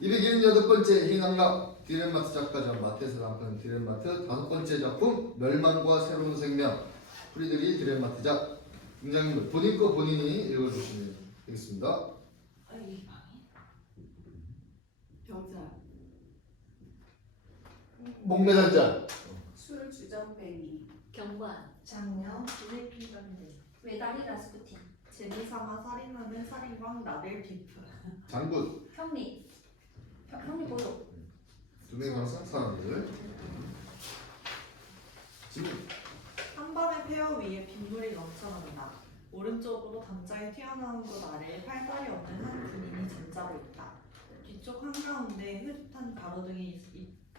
278번째 희망락 디렌마트 작가전 마태에서 남편 디렌마트 5번째 작품 멸망과 새로운 생명 프리드리 디렌마트작 등장인물 본인 거 본인이 읽어주시면 되겠습니다. 병자 목매달자 술 주정뱅이 경관, 장녀 블랙핑거님 메다리 라스푸틴, 재미삼아 살인하는 살인광 라벨 비프 장군 형리, 형리 보도, 두 명의 항상 사람들 지금 한밤의 폐허 위에 빗물이 넘쳐난다. 오른쪽으로 담장에 튀어나온 곳 아래에 팔다리 없는 한 군인이 잠자고 있다. 뒤쪽 한가운데 흐릿한 가로등이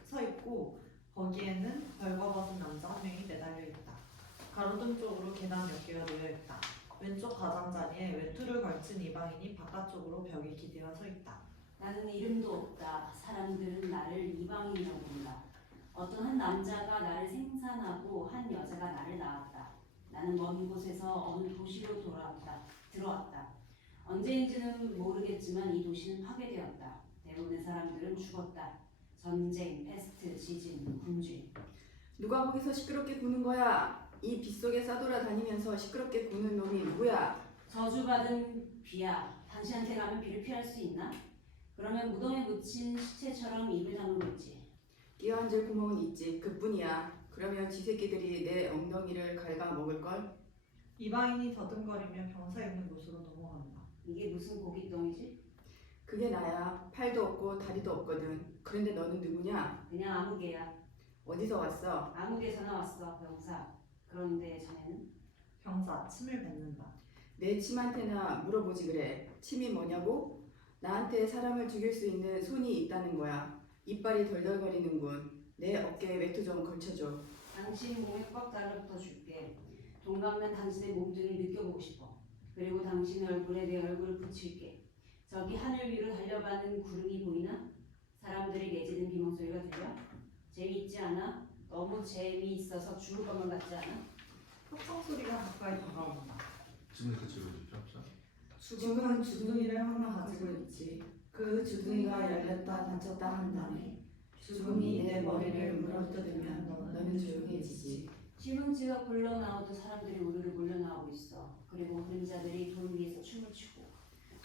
서 있고 거기에는 벌거벗은 남자 한 명이 매달려 있다. 가로등 쪽으로 계단 몇 개가 놓여 있다. 왼쪽 가장자리에 외투를 걸친 이방인이 바깥쪽으로 벽에 기대어 서 있다. 나는 이름도 없다. 사람들은 나를 이방인이라고 부른다. 어떤 한 남자가 나를 생산하고 한 여자가 나를 낳았다. 나는 먼 곳에서 어느 도시로 들어왔다. 언제인지는 모르겠지만 이 도시는 파괴되었다. 대부분의 사람들은 죽었다. 전쟁, 패스트, 지진, 군주의. 누가 거기서 시끄럽게 구는 거야? 이 빗속에 싸돌아다니면서 시끄럽게 구는 놈이 누구야? 저주받은 비야. 당신한테 가면 비를 피할 수 있나? 그러면 무덤에 묻힌 시체처럼 입을 다물고 있지. 끼어앉을 구멍은 있지. 그뿐이야. 그러면 쥐새끼들이 내 엉덩이를 갉아먹을걸? 이방인이 더듬거리며 병사 있는 곳으로 넘어간다. 이게 무슨 고깃덩이지? 그게 나야. 팔도 없고 다리도 없거든. 그런데 너는 누구냐? 그냥 아무개야. 어디서 왔어? 아무개에서나 왔어, 병사. 그런데 자네는? 병사 침을 뱉는다. 내 침한테나 물어보지 그래. 침이 뭐냐고? 나한테 사람을 죽일 수 있는 손이 있다는 거야. 이빨이 덜덜거리는군. 내 어깨에 외투 좀 걸쳐줘. 당신 몸에 꽉 달라붙어 줄게. 동감난 당신의 몸뚱이를 느껴보고 싶어. 그리고 당신 얼굴에 내 얼굴을 붙일게. 저기 하늘 위로 달려가는 구름이 보이나? 사람들이 내지는 비명소리가 들려? 재미있지 않아? 너무 재미있어서 죽을 것만 같지 않아? 합성 소리가 가까이 다가온다. 지금 그 찍어주십시오. 죽음은 주둥이를 하나 가지고 있지. 그 주둥이가 열렸다 닫혔다 한 다음에 죽음이 내 머리를 물어뜯으면 너는 조용해지지. 신문지가 굴러나오듯 사람들이 우르르 몰려나오고 있어. 그리고 그림자들이 돌 위에서 춤을 추고.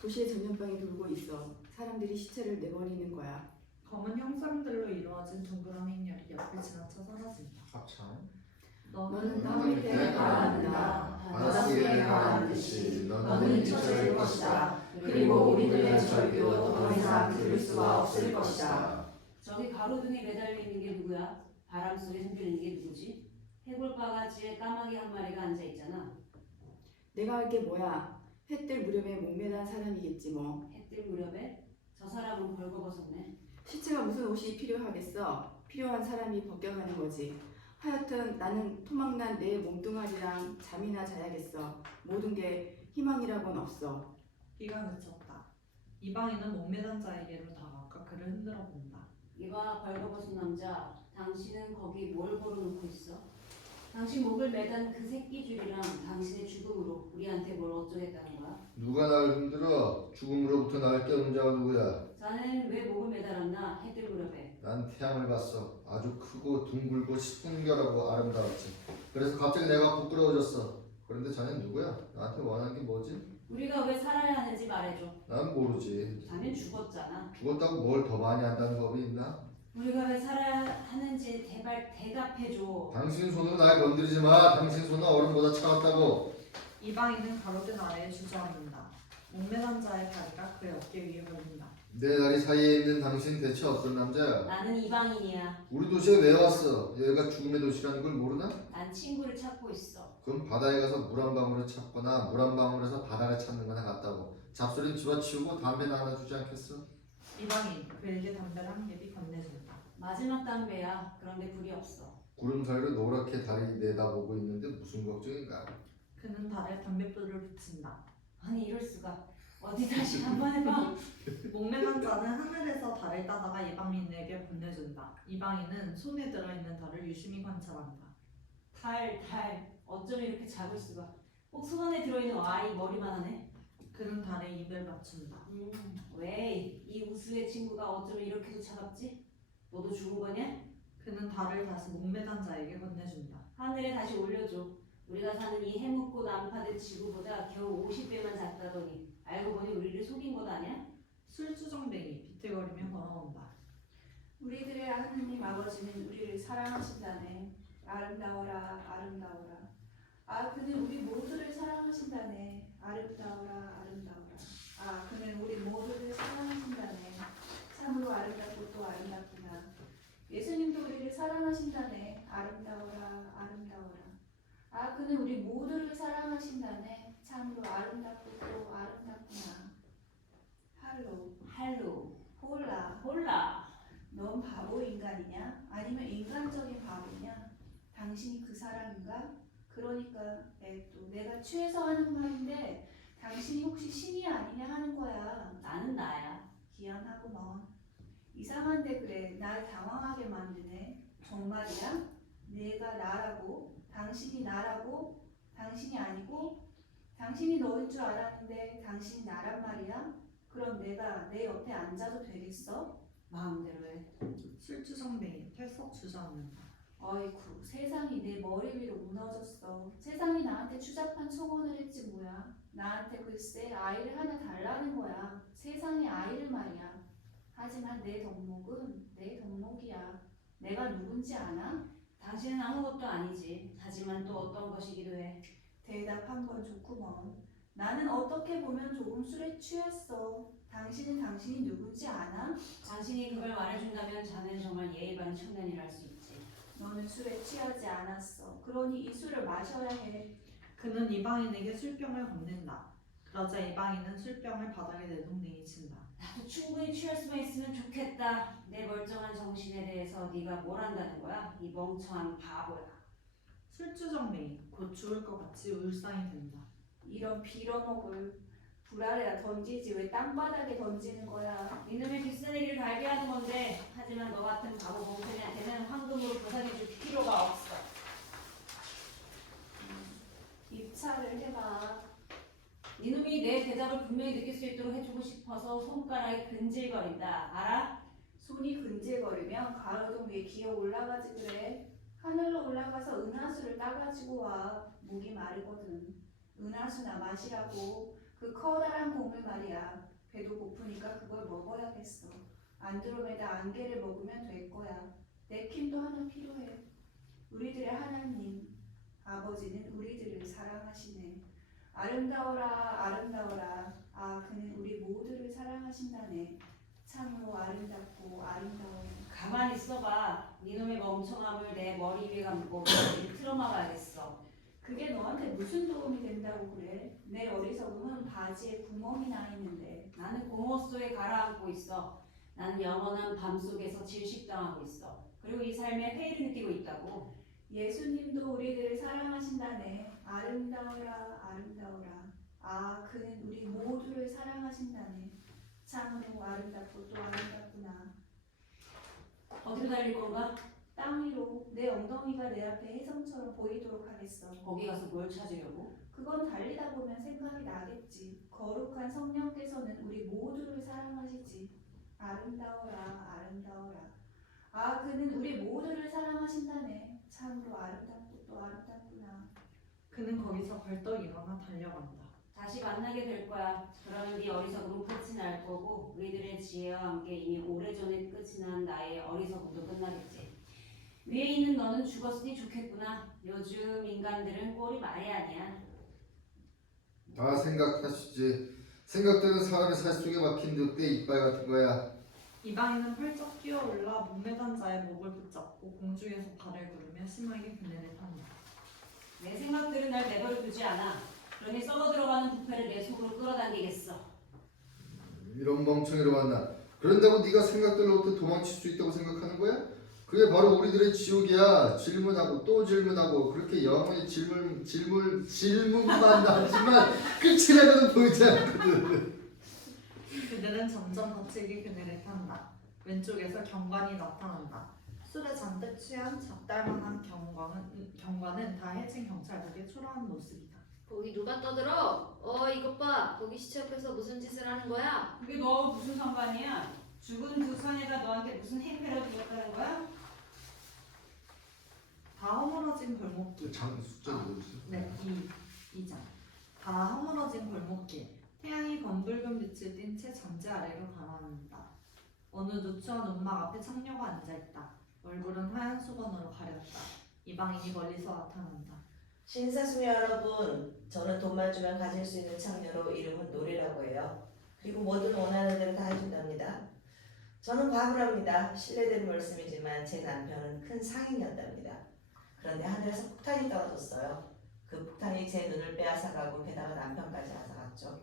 도시의 전염병이 돌고 있어. 사람들이 시체를 내버리는 거야. 검은 형상들로 이루어진 동그란 행렬이 옆을 지나쳐 사라진다. 합참 너는 땅 밑에 가라앉는다. 바닷속에 가라앉듯이 너는 잊혀질 것이다. 그리고 우리들의 절규도 더 이상 들을 수가 없을 것이다. 저기 가로등에 매달려 있는 게 누구야? 바람 속에 흔들리는 게 누구지? 해골바가지에 까마귀 한 마리가 앉아 있잖아. 내가 할 게 뭐야? 햇들 무렵에 목매단 사람이겠지 뭐. 해뜰 무렵에 저 사람은 벌거벗었네. 시체가 무슨 옷이 필요하겠어? 필요한 사람이 벗겨가는 거지. 하여튼 나는 토막난 내 몸뚱아리랑 잠이나 자야겠어. 모든 게 희망이라고는 없어. 비가 그쳤다. 이방인은 목매단 자에게로 다가가 그를 흔들어 본다. 이봐 벌거벗은 남자, 당신은 거기 뭘 걸어놓고 있어? 당신 목을 매단 그 새끼줄이랑 당신의 죽음으로 우리한테 뭘 어쩌겠다는 거야? 누가 날 흔들어 죽음으로부터 날 깨우는 자가 누구야? 자네는 왜 목을 매달았나? 해뜰 무렵에. 난 태양을 봤어. 아주 크고 둥글고 시풍결하고 아름다웠지. 그래서 갑자기 내가 부끄러워졌어. 그런데 자넨 누구야? 나한테 원하는 게 뭐지? 우리가 왜 살아야 하는지 말해줘. 난 모르지. 자넨 죽었잖아. 죽었다고 뭘 더 많이 한다는 법이 있나? 우리가 왜 살아야 하는지 대답해줘. 당신 손으로 날 건드리지 마. 당신 손은 얼음보다 차갑다고. 이방인은 가로등 아래에 주저앉는다. 목매단 자의 다리가 그의 어깨 위에 걸린다. 내 다리 사이에 있는 당신 대체 어떤 남자야? 나는 이방인이야. 우리 도시에 왜 왔어? 여기가 죽음의 도시라는 걸 모르나? 난 친구를 찾고 있어. 그럼 바다에 가서 물 한 방울을 찾거나 물 한 방울에서 바다를 찾는 거나 같다고. 잡소리는 집어치우고 담배나 하나 주지 않겠어? 이방인 그에게 담배를 한 개비 건네준다. 마지막 담배야. 그런데 불이 없어. 구름 사이로 노랗게 달이 내다보고 있는데 무슨 걱정인가? 그는 달에 담뱃불을 붙인다. 아니 이럴 수가. 어디 다시 한번 해봐. 목매단 자는 하늘에서 달을 따다가 이방인에게 건네준다. 이방인은 손에 들어있는 달을 유심히 관찰한다. 달. 어쩜 이렇게 작을 수가. 꼭 손 안에 들어있는 아이 머리만 하네. 그는 달에 입을 맞춘다. 왜? 이 우스의 친구가 어쩌면 이렇게도 차갑지? 너도 죽은 거냐? 그는 달을 다시 목매단 자에게 건네준다. 하늘에 다시 올려줘. 우리가 사는 이 해묵고 난파된 지구보다 겨우 50배만 작다더니 알고 보니 우리를 속인 것 아니야? 술주정뱅이 비틀거리며 걸어온다. 우리들의 하느님 아버지는 우리를 사랑하신다네. 아름다워라 아름다워라. 아 그는 우리 모두를 사랑하신다네. 아름다워라 아름다워라. 아 그는 우리 모두를 사랑하신다네. 참으로 아름답고 또 아름답구나. 예수님도 우리를 사랑하신다네. 아름다워라 아름다워라. 아 그는 우리 모두를 사랑하신다네. 참으로 아름답고 또 아름답구나. 할로 홀라. 넌 바보 인간이냐? 아니면 인간적인 바보냐? 당신이 그 사람인가? 그러니까 또 내가 취해서 하는 말인데 당신이 혹시 신이 아니냐 하는 거야. 나는 나야. 희한하구먼. 이상한데 그래. 날 당황하게 만드네. 정말이야? 내가 나라고? 당신이 나라고? 당신이 아니고? 당신이 너인 줄 알았는데 당신이 나란 말이야? 그럼 내가 내 옆에 앉아도 되겠어? 마음대로 해. 술주정뱅이 털썩 주저앉는다. 어이쿠 세상이 내 머리 위로 무너졌어. 세상이 나한테 추잡한 소원을 했지 뭐야. 나한테 글쎄 아이를 하나 달라는 거야. 세상에 아이를 말이야. 하지만 내 덕목은 내 덕목이야. 내가 누군지 아나? 당신은 아무것도 아니지. 하지만 또 어떤 것이기도 해. 대답한 건 좋구먼. 나는 어떻게 보면 조금 술에 취했어. 당신은 당신이 누군지 아나? 당신이 그걸 말해준다면 자네는 정말 예의 바른 청년이라 할 수 있지. 너는 술에 취하지 않았어. 그러니 이 술을 마셔야 해. 그는 이방인에게 술병을 건넨다. 그러자 이방인은 술병을 바닥에 내동댕이 친다. 나도 충분히 취할 수만 있으면 좋겠다. 내 멀쩡한 정신에 대해서 네가 뭘 안다는 거야? 이 멍청한 바보야. 술주정뱅이 곧 죽을 것 같이 울상이 된다. 이런 빌어먹을 불 아래다 던지지 왜 땅바닥에 던지는 거야. 이놈의 뒷사내기를 발휘하는 건데 하지만 너 같은 바보 멍청이한테는 황금으로 보상해줄 필요가 없어. 입찰을 해봐. 이놈이 내 대답을 분명히 느낄 수 있도록 해주고 싶어서 손가락이 근질거린다. 알아? 손이 근질거리면 가로등 위에 기어 올라가지 그래. 하늘로 올라가서 은하수를 따가지고 와. 목이 마르거든. 은하수나 마시라고. 그 커다란 공을 말이야. 배도 고프니까 그걸 먹어야겠어. 안드로메다 안개를 먹으면 될 거야. 냅킨도 하나 필요해. 우리들의 하나님 아버지는 우리들을 사랑하시네. 아름다워라 아름다워라. 아 그는 우리 모두를 사랑하신다네. 참으로 아름답고 아름다워요. 가만히 있어봐. 이놈의 멍청함을 내 머리 위에 감고 이를 틀어막아야겠어. 그게 너한테 무슨 도움이 된다고 그래? 내 어리석음은 바지에 구멍이 나 있는데. 나는 공허소에 가라앉고 있어. 나는 영원한 밤 속에서 질식당하고 있어. 그리고 이 삶에 회의를 느끼고 있다고. 예수님도 우리들을 사랑하신다네. 아름다워라 아름다워라. 아 그는 우리 모두를 사랑하신다네. 참으로 아름답고 또 아름답구나. 어디로 달릴 건가? 땅 위로 내 엉덩이가 내 앞에 혜성처럼 보이도록 하겠어. 거기 가서 뭘 찾으려고? 그건 달리다 보면 생각이 나겠지. 거룩한 성령께서는 우리 모두를 사랑하시지. 아름다워라 아름다워라. 아 그는 우리 모두를 사랑하신다네. 참으로 아름답고 또 아름답구나. 그는 거기서 벌떡 일어나 달려간다. 다시 만나게 될 거야. 그러면 네 어리석음은 끝이 날 거고 우리들의 지혜와 함께 이미 오래전에 끝이 난 나의 어리석음도 끝나겠지. 위에 있는 너는 죽었으니 좋겠구나. 요즘 인간들은 꼴이 말이 아니야. 다 생각하시지. 생각되는 사람의 살 속에 막힌 늑대 이빨 같은 거야. 이방인은 펄쩍 뛰어올라 목매단 자의 목을 붙잡고 공중에서 발을 구르며 심하게 그네를 탄다. 내 생각들은 날 내버려 두지 않아. 그러니 썩어 들어가는 부패를 내 속으로 끌어당기겠어. 이런 멍청이로 만나. 그런다고 네가 생각들로부터 도망칠 수 있다고 생각하는 거야? 그게 바로 우리들의 지옥이야. 질문하고 또 질문하고 그렇게 영원히 질문만 하지만 끝이라고는 보이지 않거든. 그들은 점점 거칠게 그네를 탄다. 왼쪽에서 경관이 나타난다. 술에 잔뜩 취한 잣달만한 경관은 다 해진 경찰복의 초라한 모습이다. 거기 누가 떠들어? 이것 봐. 거기 시체 옆에서 무슨 짓을 하는 거야? 그게 너하고 무슨 상관이야? 죽은 두 산에다 너한테 무슨 행패를 주었다는 거야? 다 허물어진 골목길. 장 숫자 뭐였어요? 네, 2장. 다 허물어진 골목길. 태양이 검붉은 빛을 띤 채 잠재 아래로 가라앉는다. 어느 누추한 움막 앞에 창녀가 앉아있다. 얼굴은 하얀 수건으로 가렸다. 이방인이 멀리서 나타난다. 신사숙녀 여러분, 저는 돈만 주면 가질 수 있는 창녀로 이름은 노리라고 해요. 그리고 뭐든 원하는 대로 다 해준답니다. 저는 과부랍니다. 실례되는 말씀이지만 제 남편은 큰 상인이었답니다. 그런데 하늘에서 폭탄이 떨어졌어요. 그 폭탄이 제 눈을 빼앗아가고 게다가 남편까지 앗아갔죠.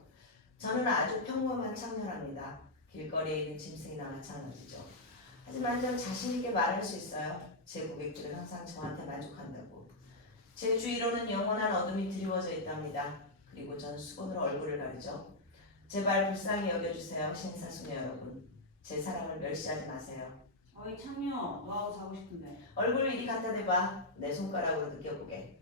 저는 아주 평범한 창녀랍니다. 길거리에 있는 짐승이나 마찬가지죠. 하지만 전 자신있게 말할 수 있어요. 제 고객들은 항상 저한테 만족한다고. 제 주위로는 영원한 어둠이 드리워져 있답니다. 그리고 저는 수건으로 얼굴을 가리죠. 제발 불쌍히 여겨주세요, 신사숙녀 여러분. 제 사랑을 멸시하지 마세요. 어이 창녀, 너하고 자고 싶은데. 얼굴을 이리 갖다 대봐. 내 손가락으로 느껴보게.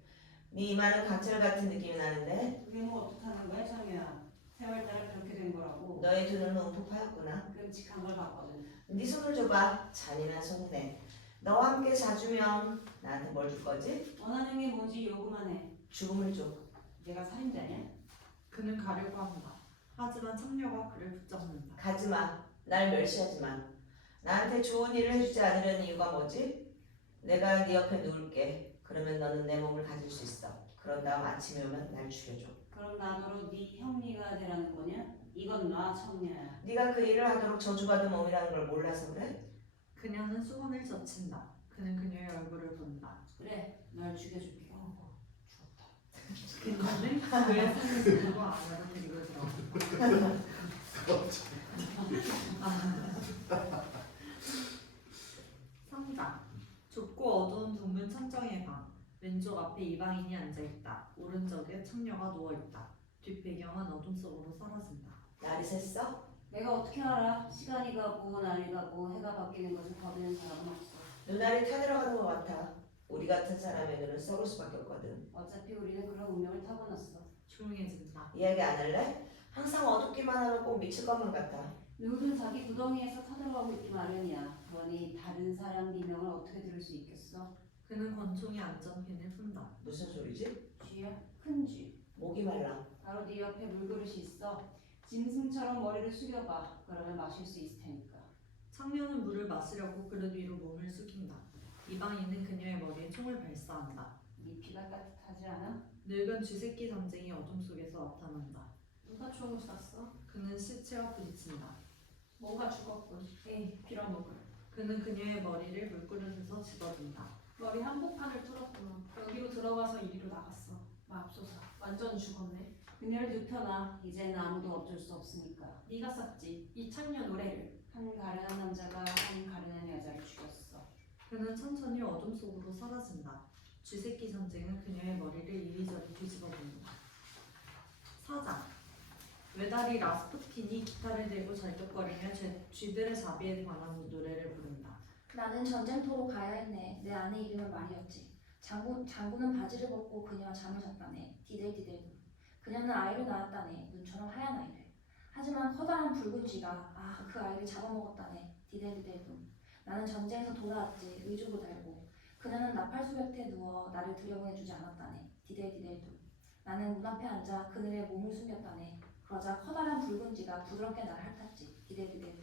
네 이마는 강철 같은 느낌이 나는데 그게 뭐 어떡하는 거야 창녀야? 세월 따라 그렇게 된 거라고. 너의 두 눈은 움푹파였구나. 끔찍한 걸 봤거든. 네 손을 줘봐. 잔인한 손이네. 너와 함께 자주면 나한테 뭘 줄 거지? 원하는 게 뭔지 요구만 해. 죽음을 줘. 내가 살인자냐? 그는 가려고 한다. 하지만 창녀가 그를 붙잡는다. 가지마. 날 멸시하지마. 나한테 좋은 일을 해주지 않으려는 이유가 뭐지? 내가 네 옆에 누울게. 그러면 너는 내 몸을 가질 수 있어. 그런 다음 아침이 오면 날 죽여줘. 그럼 나더러 네 형리가 되라는 거냐? 이건 나 청녀야. 네가 그 일을 하도록 저주받은 몸이라는 걸 몰라서 그래? 그녀는 수건을 젖힌다. 그는 그녀의 얼굴을 본다. 그래, 널 죽여줄게. 그녀는 그의 손을 들고 안으로 데리고 들어간다. 상장. 좁고 어두운 둥근 천정의 방. 왼쪽 앞에 이방인이 앉아있다. 오른쪽에 창녀가 누워있다. 뒷배경은 어둠 속으로 사라진다. 날이 샜어? 내가 어떻게 알아? 시간이 가고 날이 가고 해가 바뀌는 것을 거두는 사람은 없어. 눈알이 타들어가는 것 같아. 우리 같은 사람의 눈은 썩을 수밖에 없거든. 어차피 우리는 그런 운명을 타고났어. 조용해진다. 이야기 안 할래? 항상 어둡기만 하면 꼭 미칠 것만 같아. 누구든 자기 구덩이에서 타들어가고 있기 마련이야. 그러니 다른 사람 비명을 어떻게 들을 수 있겠어? 그는 권총에 안전핀을 푼다. 무슨 소리지? 쥐야? 큰 쥐. 목이 말라. 바로 네 옆에 물그릇이 있어. 짐승처럼 머리를 숙여봐. 그러면 마실 수 있을 테니까. 창녀는 물을 마시려고 그릇 위로 몸을 숙인다. 이방인은 그녀의 머리에 총을 발사한다. 네 피가 따뜻하지 않아? 늙은 쥐새끼 전쟁이 어둠 속에서 나타난다. 누가 총을 쐈어? 그는 시체와 부딪힌다. 뭔가 죽었군. 에이, 빌어먹을. 그는 그녀의 머리를 물그릇에서 집어든다. 머리 한복판을 뚫었구나. 여기로 들어가서 이리로 나갔어. 맙소사. 완전 죽었네. 그녀를 눕혀놔. 이제는 아무도 어쩔 수 없으니까. 네가 쐈지. 이 창녀 노래를. 한 가련한 남자가 한 가련한 여자를 죽였어. 그는 천천히 어둠 속으로 사라진다. 쥐새끼 전쟁은 그녀의 머리를 이리저리 뒤집어본다. 사장. 외다리 라스푸틴이 기타를 들고 절뚝거리며 쥐들의 자비에 관한 노래를 부른다. 나는 전쟁터로 가야 했네. 내 아내 이름은 말이었지. 장군은 바지를 벗고 그녀와 잠을 잤다네. 디델디델. 그녀는 아이를 낳았다네. 눈처럼 하얀 아이를. 하지만 커다란 붉은 쥐가 그 아이를 잡아먹었다네. 디델디델. 나는 전쟁에서 돌아왔지. 의주고 달고. 그녀는 나팔수 곁에 누워 나를 들여보내주지 않았다네. 디델디델. 나는 문 앞에 앉아 그늘에 몸을 숨겼다네. 그러자 커다란 붉은 쥐가 부드럽게 나를 핥았지. 디델디델.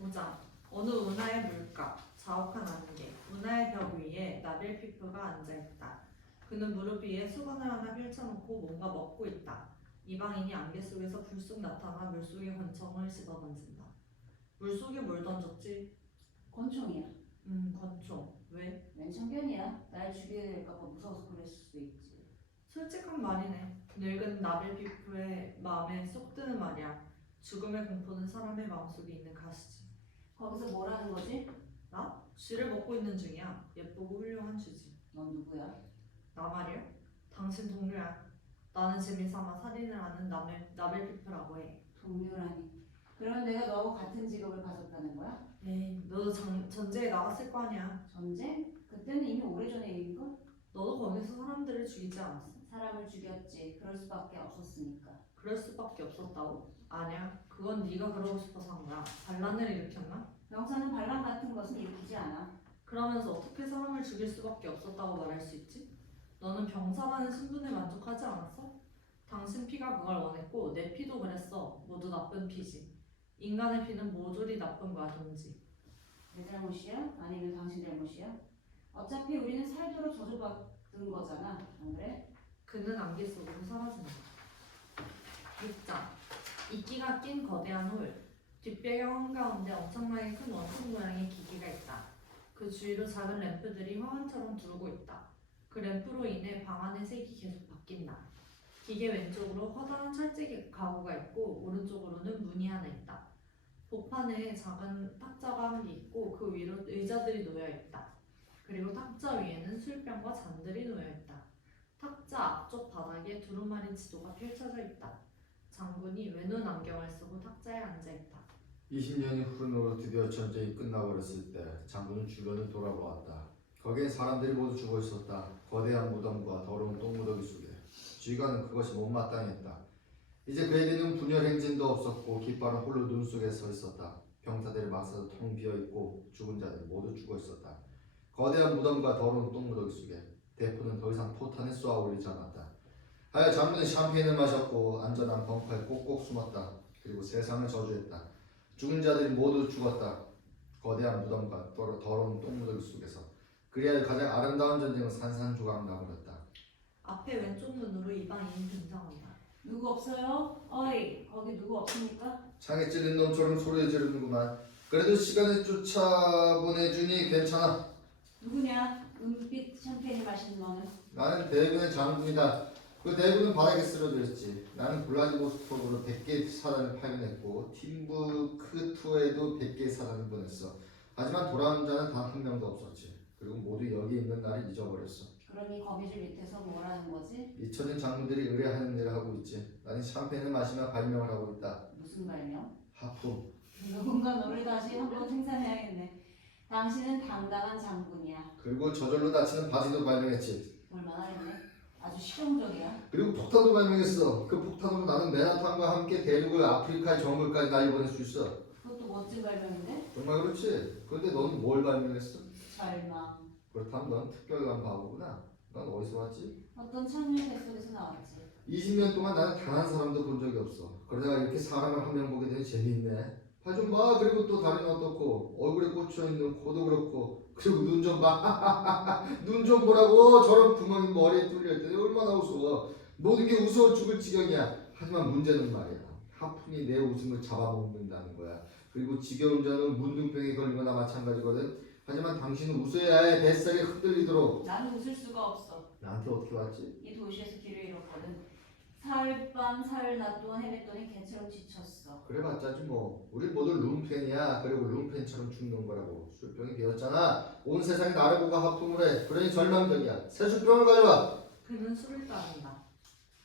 5장. 어느 운하의 물가, 자욱한 안개, 운하의 벽 위에 나빌 피프가 앉아있다. 그는 무릎 위에 수건을 하나 펼쳐놓고 뭔가 먹고 있다. 이방인이 안개 속에서 불쑥 나타나 물속에 권총을 집어던진다. 물속에 뭘 던졌지? 권총이야. 권총. 왜? 웬 참견이야. 날 죽이게 될까봐 무서워서 그랬을 수도 있지. 솔직한 말이네. 늙은 나빌 피프의 마음에 쏙 드는 말이야. 죽음의 공포는 사람의 마음속에 있는 가시지. 거기서 뭘 하는 거지? 나? 쥐를 먹고 있는 중이야. 예쁘고 훌륭한 쥐지. 넌 누구야? 나 말이야? 당신 동료야. 나는 재미삼아 살인을 하는 나벨 피프라고 해. 동료라니. 그러면 내가 너하고 같은 직업을 가졌다는 거야? 에이, 너도 전쟁에 나갔을 거 아니야. 전쟁? 그때는 이미 오래전의 일인걸? 너도 거기서 사람들을 죽이지 않았어? 사람을 죽였지. 그럴 수밖에 없었으니까. 그럴 수밖에 없었다고? 아니야. 그건 네가 그러고 싶어서 한 거야. 반란을 일으켰나? 병사는 반란 같은 것은 일으키지 않아. 그러면서 어떻게 사람을 죽일 수밖에 없었다고 말할 수 있지? 너는 병사라는 신분에 만족하지 않았어? 당신 피가 그걸 원했고 내 피도 그랬어. 모두 나쁜 피지. 인간의 피는 모조리 나쁜 거야, 동지. 내 잘못이야? 아니면 당신 잘못이야? 어차피 우리는 살도록 저주받은 거잖아. 안 그래? 그는 안개 속으로 사라진다. 6장. 이끼가 낀 거대한 홀. 뒷배경 한가운데 엄청나게 큰 원통 모양의 기계가 있다. 그 주위로 작은 램프들이 화환처럼 두르고 있다. 그 램프로 인해 방 안의 색이 계속 바뀐다. 기계 왼쪽으로 커다란 철제 가구가 있고 오른쪽으로는 문이 하나 있다. 복판에 작은 탁자가 한 개 있고 그 위로 의자들이 놓여 있다. 그리고 탁자 위에는 술병과 잔들이 놓여 있다. 탁자 앞쪽 바닥에 두루마리 지도가 펼쳐져 있다. 장군이 외눈 안경을 쓰고 탁자에 앉아 있다. 20년이 흐른 후로 드디어 전쟁이 끝나버렸을 때 장군은 주변을 돌아보았다. 거기엔 사람들이 모두 죽어 있었다. 거대한 무덤과 더러운 똥무더기 속에. 지휘관은 그것이 못마땅했다. 이제 그에게는 분열 행진도 없었고 깃발은 홀로 눈 속에 서 있었다. 병사들의 마사도 텅 비어 있고 죽은 자들 모두 죽어 있었다. 거대한 무덤과 더러운 똥무더기 속에 대포는 더 이상 포탄에 쏘아 올리지 않았다. 하여 장군은 샴페인을 마셨고 안전한 벙커에 꼭꼭 숨었다. 그리고 세상을 저주했다. 죽은 자들이 모두 죽었다. 거대한 무덤과 더러운 똥무더기 속에서. 그리하여 가장 아름다운 전쟁은 산산조각 나버렸다. 앞에 왼쪽 문으로 이방인이 등장한다. 누구 없어요? 어이, 거기 누구 없습니까? 창에 찔린 놈처럼 소리 지르는구만. 그래도 시간을 쫓아보내주니 괜찮아. 누구냐? 은빛 샴페인을 마시는 너는? 나는 대군의 장군이다. 그 대군은 바닥에 쓰러져 있지. 나는 블라디보스토크로 100개의 사단을 파견했고 팀부크투에도 100개의 사단을 보냈어. 하지만 돌아온 자는 단 한 명도 없었지. 그리고 모두 여기 있는 날을 잊어버렸어. 그러니 거미줄 밑에서 뭐라는 거지? 잊혀진 장군들이 의뢰하는 일을 하고 있지. 나는 샴페인을 마시며 발명을 하고 있다. 무슨 발명? 하품. 누군가 너를 다시 한번 생산해야겠네. 당신은 당당한 장군이야. 그리고 저절로 다치는 바지도 발명했지. 얼마나 했네? 아주 실용적이야. 그리고 폭탄도 발명했어. 그 폭탄으로 나는 맨하탄과 함께 대륙을 아프리카의 정글까지 날려보낼 수 있어. 그것도 멋진 발명인데? 정말 그렇지. 그런데 너는 뭘 발명했어? 절망. 그렇다면 넌 특별한 바보구나. 넌 어디서 왔지? 어떤 천년 뱃속에서 나왔지. 20년 동안 나는 단 한 사람도 본 적이 없어. 그러다가 이렇게 사람을 한 명 보게 되니 재미있네. 발 좀 봐. 그리고 또 다리는 어떻고 얼굴에 꽂혀있는 코도 그렇고 그리고 눈 좀 봐. 눈 좀 보라고. 저런 구멍이 머리에 뚫려있더니 얼마나 우스워. 모든 게 우스워 죽을 지경이야. 하지만 문제는 말이야. 하품이 내 웃음을 잡아먹는다는 거야. 그리고 지겨운 자는 문둥병에 걸리거나 마찬가지거든. 하지만 당신은 웃어야 해. 뱃살이 흔들리도록. 나는 웃을 수가 없어. 나한테 어떻게 왔지? 이 도시에서 길을 잃었거든. 사흘 밤 사흘 낮 동안 헤맸더니 개처럼 지쳤어. 그래봤자지 뭐. 우리 모두 룸펜이야. 그리고 룸펜처럼 죽는 거라고. 술병이 비었잖아. 온 세상이 나를 보고 하품을 해. 그러니 절망적이야. 새 술병을 가져와. 그는 술을 따른다.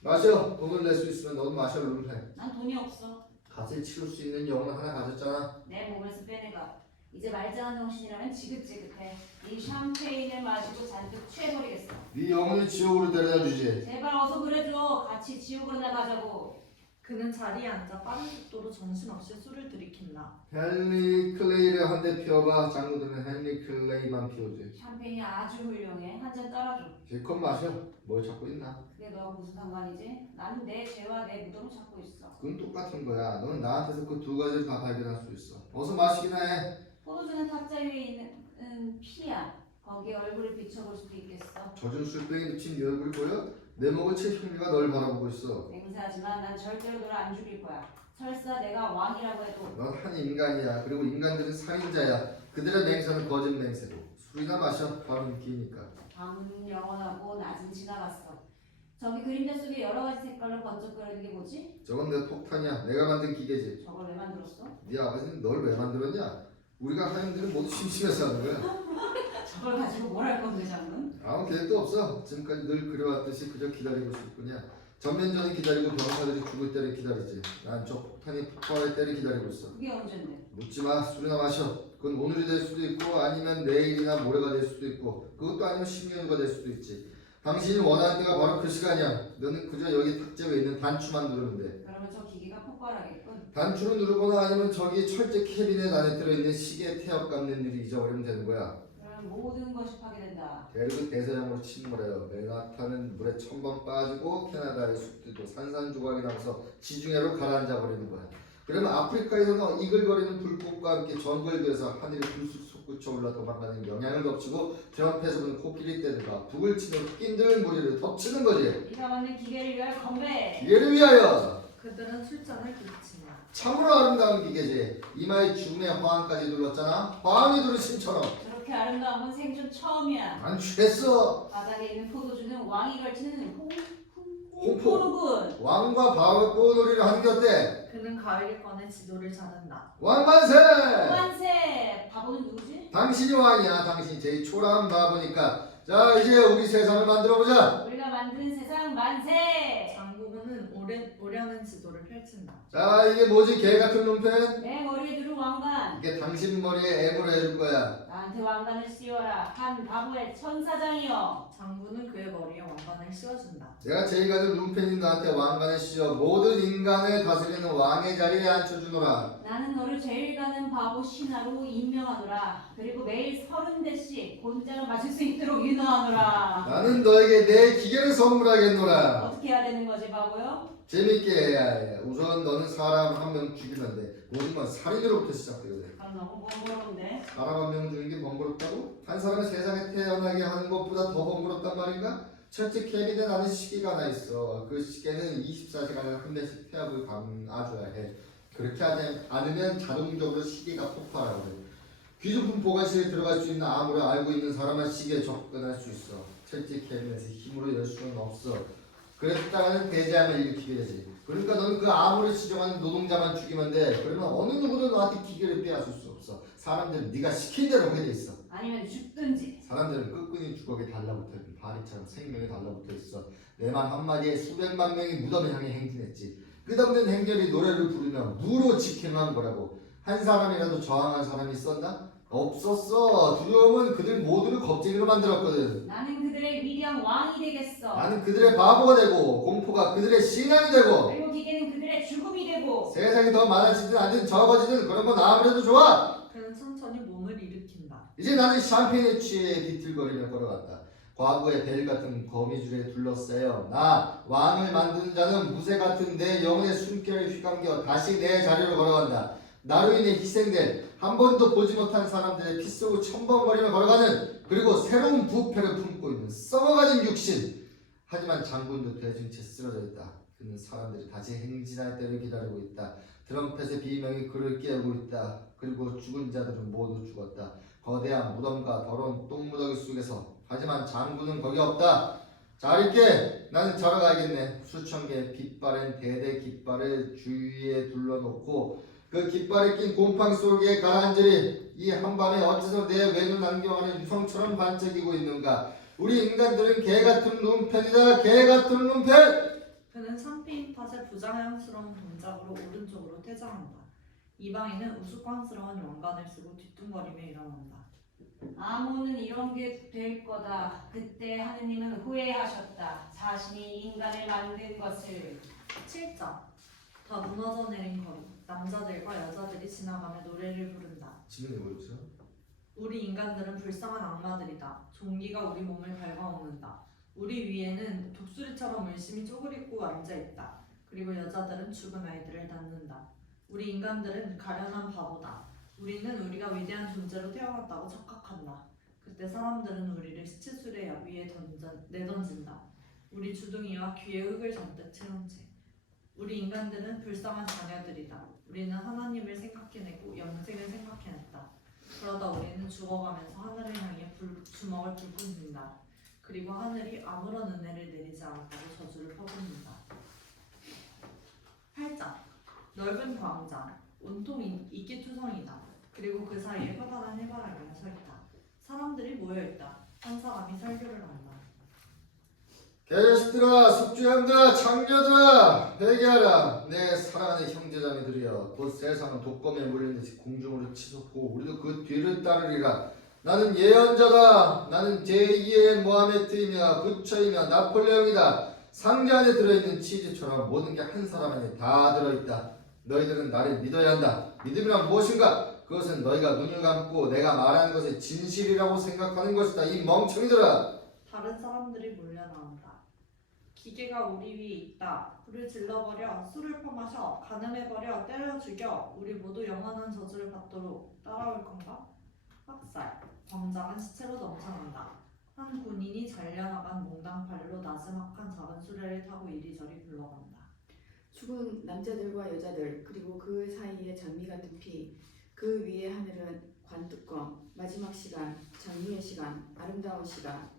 마셔. 돈을 낼 수 있으면 너도 마셔. 룸펜. 난 돈이 없어. 갓을 치울 수 있는 영혼 하나 가졌잖아. 내 몸에서 빼내가. 이제 말짱한 정신이라면 지긋지긋해. 이 샴페인을 마시고 잔뜩 취해버리겠어. 네 영혼을 지옥으로 데려다 주지. 제발 어서 그래줘. 같이 지옥으로 나가자고. 그는 자리에 앉아 빠른 속도로 정신없이 술을 들이킨다. 헨리 클레이를 한 대 피워봐. 장군들은 헨리 클레이만 피우지. 샴페인이 아주 훌륭해. 한 잔 따라줘. 실컷 마셔. 뭘 찾고 있나? 그게 너하고 무슨 상관이지? 나는 내 죄와 내 무덤을 찾고 있어. 그건 똑같은 거야. 너는 나한테서 그 두 가지를 다 발견할 수 있어. 어서 마시기나 해. 포도주는 탁자 위에 있는 피야. 거기에 얼굴을 비춰볼 수도 있겠어. 젖은 술병에 묻힌 네 얼굴이 보여? 내 목을 칠 흉내가 널 바라보고 있어. 맹세하지만 난 절대로 너를 안 죽일 거야. 설사 내가 왕이라고 해도. 넌 한 인간이야. 그리고 인간들은 살인자야. 그들의 맹세는 거짓 맹세고. 술이나 마셔. 밤은 기니까. 밤은 영원하고 낮은 지나갔어. 저기 그림자 속에 여러 가지 색깔로 번쩍거리는 게 뭐지? 저건 내 폭탄이야. 내가 만든 기계지. 저걸 왜 만들었어? 네 아버지는 널 왜 만들었냐? 우리가 하인들은 모두 심심해서 하는 거야. 저걸 가지고 뭘 할 건데 장군? 아무 계획도 없어. 지금까지 늘 그래왔듯이 그저 기다리고 있을 뿐이야. 전면전이 기다리고 병사들이 죽을 때를 기다리지. 난 저 폭탄이 폭발할 때를 기다리고 있어. 그게 언젠데? 묻지마. 술이나 마셔. 그건 오늘이 될 수도 있고 아니면 내일이나 모레가 될 수도 있고 그것도 아니면 10년후가 될 수도 있지. 당신이 원하는 때가 바로 그 시간이야. 너는 그저 여기 탁재에 있는 단추만 누르면 돼. 그러면 저 기계가 폭발하겠군. 단추를 누르거나 아니면 저기 철제 캐비넷 안에 들어있는 시계 태엽 감는 일이 잊어버리면 되는 거야. 그럼 모든 것이 파괴된다. 대륙은 대서양으로 침몰해요. 맨하탄은 물에 1000번 빠지고 캐나다의 숲들도 산산조각이 나면서 지중해로 가라앉아 버리는 거야. 그러면 아프리카에서는 이글거리는 불꽃과 함께 전골되어서 하늘이 불쑥 솟구쳐 올라 도망가는 영향을 덮치고 트럼프에서 부는 코끼리 떼들과 북을 치는 흑인들 무리를 덮치는 거지. 네가 만든 기계를 위하여 건배. 기계를 위하여. 그들은 술잔을 부딪힌다. 참으로 아름다운 기계지. 이마에 죽음의 화환까지 둘렀잖아. 화환이 두른 신처럼. 저렇게 아름다운 건 생전 처음이야. 난 취했어. 바닥에 있는 포도주는 왕이 걸치는 홍포. 홍포로군. 왕과 바보놀이를 하는 게 어때? 그는 가위를 꺼내 지도를 자른다. 왕만세! 만세! 바보는 누구지? 당신이 왕이야. 당신이 제일 초라한 바보니까. 자, 이제 우리 세상을 만들어보자. 우리가 만드는 세상 만세! 장군은 오려는 지도를 펼친다. 자, 이게 뭐지? 개 같은 놈펜? 내 머리에 두른 왕관. 이게 당신 머리에 애무를 해줄 거야. 나한테 왕관을 씌워라. 한 바보의 천사장이여. 장군은 그의 머리에 왕관을 씌워준다. 내가 제일 가진 룸펜이 너한테 왕관을 씌워 모든 인간을 다스리는 왕의 자리에 앉혀주노라. 나는 너를 제일 가는 바보 신하로 임명하노라. 그리고 매일 30대씩 곤장을 마실 수 있도록 인도하노라. 나는 너에게 내 기계를 선물하겠노라. 어떻게 해야 되는 거지 바보요? 재밌게 해야 해. 우선 너는 사람 한 명 죽이면 돼. 모든 건 살인으로부터 시작되거든. 그럼 너무 번거로운데. 사람 한 명 죽이는 게 번거롭다고? 한 사람을 세상에 태어나게 하는 것보다 더 번거롭단 말인가? 철제 캐비넷 안에 시계가 하나 있어. 그 시계는 24시간에 한 번씩 태엽을 감아줘야 해. 그렇게 하지 않으면 자동적으로 시계가 폭발하거든. 귀중품 보관실에 들어갈 수 있는 암호를 알고 있는 사람만 시계에 접근할 수 있어. 철제 캐비넷을 힘으로 열 수는 없어. 그랬다가는 대재앙을 일으키게 되지. 그러니까 너는 그 암호를 지정하는 노동자만 죽이면 돼. 그러면 어느 누구도 너한테 기계를 빼앗을 수 없어. 사람들은 네가 시킨 대로 하게 돼 있어. 아니면 죽든지. 사람들은 끄끈이 주걱에 달라붙어 있고 바리처럼 생명이 달라붙어 있어. 내 말 한마디에 수백만 명이 무덤을 향해 행진했지. 끝없는 행렬이 노래를 부르며 무로 직행한 거라고. 한 사람이라도 저항한 사람이 있었나? 없었어. 두려움은 그들 모두를 겁쟁이로 만들었거든. 나는 그들의 위대한 왕이 되겠어. 나는 그들의 바보가 되고 공포가 그들의 신앙이 되고 그리고 기계는 그들의 죽음이 되고. 세상이 더 많아지든 아니든 적어지든 그런 건 아무래도 좋아. 그는 천천히 몸을 일으킨다. 이제 나는 샴페인에 취해 비틀거리며 걸어갔다. 과거의 벨 같은 거미줄에 둘러싸여 나 왕을 만드는 자는 무쇠 같은 내 영혼의 숨결을 휘감겨 다시 내 자리로 걸어간다. 나로 인해 희생된 한 번도 보지 못한 사람들의 피 쏘고 첨벙거리며 걸어가는 그리고 새로운 부패를 품고 있는 썩어가는 육신. 하지만 장군도 돼진 채 쓰러져 있다. 그는 사람들이 다시 행진할 때를 기다리고 있다. 트럼펫의 비명이 그를 깨우고 있다. 그리고 죽은 자들은 모두 죽었다. 거대한 무덤과 더러운 똥무더기 속에서. 하지만 장군은 거기 없다. 자, 이렇게 나는 자러 가야겠네. 수천 개의 빛바랜 대대 깃발을 주위에 둘러놓고 그 깃발에 낀 곰팡이 속에 가라앉으리. 이 한밤에 어째서 내 외눈 안경하는 유성처럼 반짝이고 있는가. 우리 인간들은 개같은 눈펜이다. 개같은 눈펜. 그는 샴페인 탓에 부자연스러운 동작으로 오른쪽으로 퇴장한다. 이방인은 우스꽝스러운 왕관을 쓰고 뒤뚱거리며 일어난다. 아무는 이런 게 될 거다. 그때 하느님은 후회하셨다. 자신이 인간을 만든 것을. 7장. 더 무너져 내린 거리. 남자들과 여자들이 지나가며 노래를 부른다. 지문이 뭐였죠? 우리 인간들은 불쌍한 악마들이다. 종기가 우리 몸을 갉아먹는다. 우리 위에는 독수리처럼 열심히 쪼그리고 앉아있다. 그리고 여자들은 죽은 아이들을 낳는다. 우리 인간들은 가련한 바보다. 우리는 우리가 위대한 존재로 태어났다고 착각한다. 그때 사람들은 우리를 시체수레 위에 내던진다. 우리 주둥이와 귀에 흙을 잔뜩 채운 채. 우리 인간들은 불쌍한 자녀들이다. 우리는 하나님을 생각해내고 영생을 생각해냈다. 그러다 우리는 죽어가면서 하늘을 향해 주먹을 불끈 든다. 그리고 하늘이 아무런 은혜를 내리지 않았다고 저주를 퍼붓는다. 8장. 넓은 광장. 온통 이기투성이다. 그리고 그 사이에 커다란 해바라기가 서있다. 사람들이 모여있다. 한 사람이 설교를 한다. 개자식들아, 숙주형들아, 창녀들아, 회개하라. 내 사랑하는 형제자매들이여, 곧 세상은 독검에 물린 듯이 공중으로 치솟고 우리도 그 뒤를 따르리라. 나는 예언자다. 나는 제2의 모하메트이며 부처이며 나폴레옹이다. 상자 안에 들어있는 치즈처럼 모든 게 한 사람 안에 다 들어있다. 너희들은 나를 믿어야 한다. 믿음이란 무엇인가? 그것은 너희가 눈을 감고 내가 말하는 것이 진실이라고 생각하는 것이다. 이 멍청이들아. 다른 사람들이 몰려나온다. 기계가 우리 위에 있다. 불을 질러버려, 술을 퍼마셔, 가늠해버려, 때려 죽여. 우리 모두 영원한 저주를 받도록 따라올 건가? 학살. 광장은 시체로 넘쳐난다. 한 군인이 잘려나간 몽당팔로 나지막한 작은 수레를 타고 이리저리 굴러간다. 죽은 남자들과 여자들 그리고 그 사이에 장미 같은 피, 그 위에 하늘은 관뚜껑, 마지막 시간, 장미의 시간, 아름다운 시간.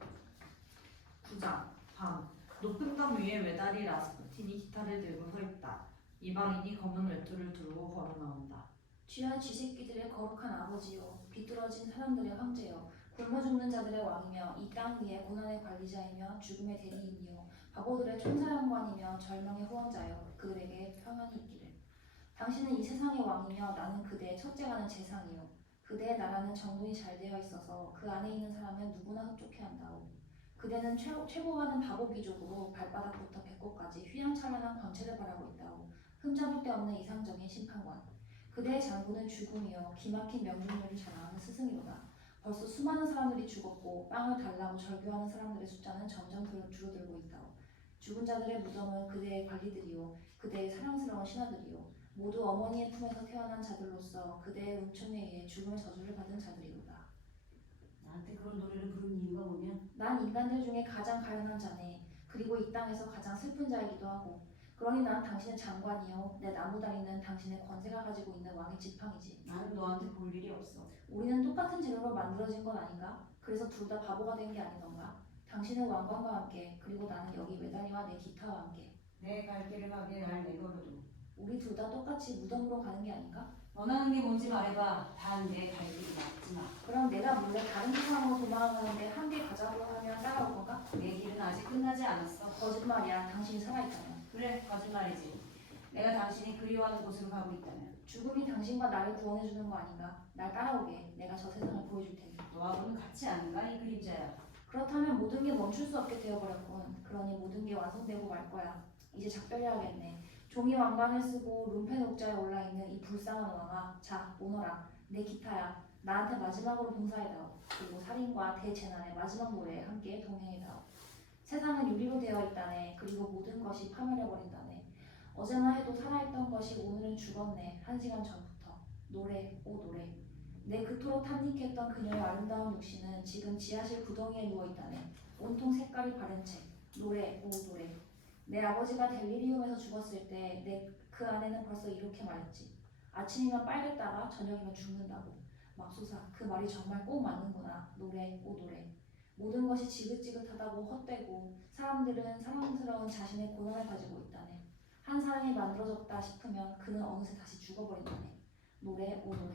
9장. 밤. 높은 담 위에 외다리 라스푸틴이 기타를 들고 서 있다. 이방인이 검은 외투를 두르고 걸어 나온다. 귀한 쥐새끼들의 거룩한 아버지요, 비뚤어진 사람들의 황제요, 굶어 죽는 자들의 왕이며 이 땅 위의 고난의 관리자이며 죽음의 대리인이요, 바보들의 총사령관이며 절망의 후원자요, 그들에게 평안이 있기를. 당신은 이 세상의 왕이며 나는 그대의 첫째가는 재상이요. 그대의 나라는 정돈이 잘 되어 있어서 그 안에 있는 사람은 누구나 흡족해한다오. 그대는 최고가는 바보 귀족으로 발바닥부터 배꼽까지 휘황찬란한 권체를 바라고 있다오. 흠잡을 데 없는 이상적인 심판관. 그대의 장군은 죽음이요, 기막힌 명중률을 자랑하는 스승이로다. 벌써 수많은 사람들이 죽었고 빵을 달라고 절규하는 사람들의 숫자는 점점 줄어들고 있다오. 죽은 자들의 무덤은 그대의 관리들이요, 그대의 사랑스러운 신하들이요, 모두 어머니의 품에서 태어난 자들로서 그대의 은총에 의해 죽음의 저주를 받은 자들이로다. 나한테 그런 노래를 부르는 이유가 뭐냐? 난 인간들 중에 가장 가련한 자네. 그리고 이 땅에서 가장 슬픈 자이기도 하고. 그러니 난 당신의 장관이요, 내 나무다리는 당신의 권세가 가지고 있는 왕의 지팡이지. 나는 너한테 볼 일이 없어. 우리는 똑같은 재료로 만들어진 건 아닌가? 그래서 둘 다 바보가 된 게 아니던가? 당신은 왕관과 함께, 그리고 나는 여기 메다리와 내 기타와 함께. 내 갈 길을 가게 날 내버려둬. 우리 둘 다 똑같이 무덤으로 가는 게 아닌가? 원하는 게 뭔지 말해봐. 단 내 갈 길이 맞지 마. 그럼 내가 몰래 다른 세상으로 도망가는데 함께 가자고 하면 따라올 건가? 내 길은 아직 끝나지 않았어. 거짓말이야. 당신이 살아있다면. 그래, 거짓말이지. 내가 당신이 그리워하는 곳으로 가고 있다면. 죽음이 당신과 나를 구원해주는 거 아닌가? 날 따라오게. 내가 저 세상을 보여줄 테니. 너하고는 같지 않은가 이 그림자야. 그렇다면 모든 게 멈출 수 없게 되어버렸군. 그러니 모든 게 완성되고 말 거야. 이제 작별해야겠네. 종이 왕관을 쓰고 룸펜 옥자에 올라있는 이 불쌍한 왕아. 자, 오너라. 내 기타야. 나한테 마지막으로 봉사해다오. 그리고 살인과 대재난의 마지막 노래에 함께 동행해다오. 세상은 유리로 되어 있다네. 그리고 모든 것이 파멸해버린다네. 어제나 해도 살아있던 것이 오늘은 죽었네. 1시간 전부터. 노래, 오 노래. 내 그토록 탐닉했던 그녀의 아름다운 육신은 지금 지하실 구덩이에 누워있다네. 온통 색깔이 바른 채. 노래, 오 노래. 내 아버지가 델리리움에서 죽었을 때 그 아내는 벌써 이렇게 말했지. 아침이면 빨겠다가 저녁이면 죽는다고. 맙소사, 그 말이 정말 꼭 맞는구나. 노래, 오 노래. 모든 것이 지긋지긋하다고 헛되고 사람들은 사랑스러운 자신의 고난을 가지고 있다네. 한 사람이 만들어졌다 싶으면 그는 어느새 다시 죽어버린다네. 노래, 오 노래.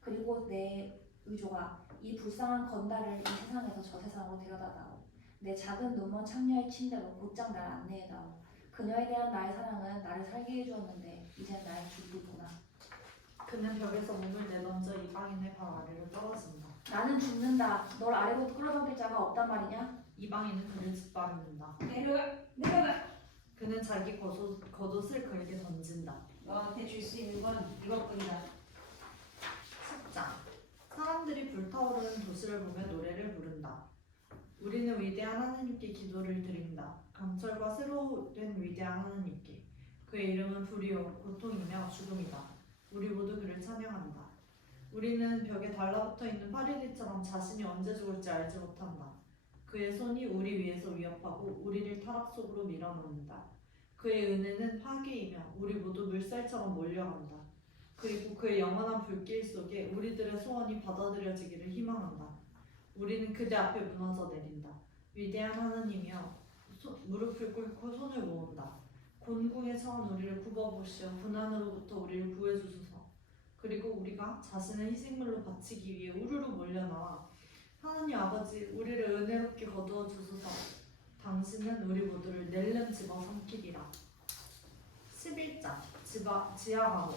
그리고 내 의조가 이 불쌍한 건달을 이 세상에서 저 세상으로 데려다다오. 내 작은 눈먼 창녀의 침대로 곧장 날 안내해다오. 그녀에 대한 나의 사랑은 나를 살게 해주었는데 이젠 나의 죽이구나. 그는 벽에서 몸을 내던져 이방인의 발 아래로 떨어진다. 나는 죽는다. 널 아래로 끌어당길 자가 없단 말이냐? 이방인은 그를 짓밟는다. 내려가. 그는 자기 겉옷을 그에게 던진다. 너한테 줄 수 있는 건 이것뿐이다. 10장. 사람들이 불타오르는 도시를 보며 노래를 부른다. 우리는 위대한 하느님께 기도를 드린다. 강철과 새로 된 위대한 하느님께. 그의 이름은 불이요 고통이며 죽음이다. 우리 모두 그를 찬양한다. 우리는 벽에 달라붙어 있는 파리들처럼 자신이 언제 죽을지 알지 못한다. 그의 손이 우리 위에서 위협하고 우리를 타락 속으로 밀어넣는다. 그의 은혜는 파괴이며 우리 모두 물살처럼 몰려간다. 그리고 그의 영원한 불길 속에 우리들의 소원이 받아들여지기를 희망한다. 우리는 그대 앞에 무너져 내린다. 위대한 하느님이여, 무릎을 꿇고 손을 모은다. 곤궁에 처한 우리를 굽어보시어 고난으로부터 우리를 구해주소서. 그리고 우리가 자신을 희생물로 바치기 위해 우르르 몰려나와 하느님 아버지, 우리를 은혜롭게 거두어 주소서. 당신은 우리 모두를 낼름 집어삼키리라. 11장. 지하 감옥.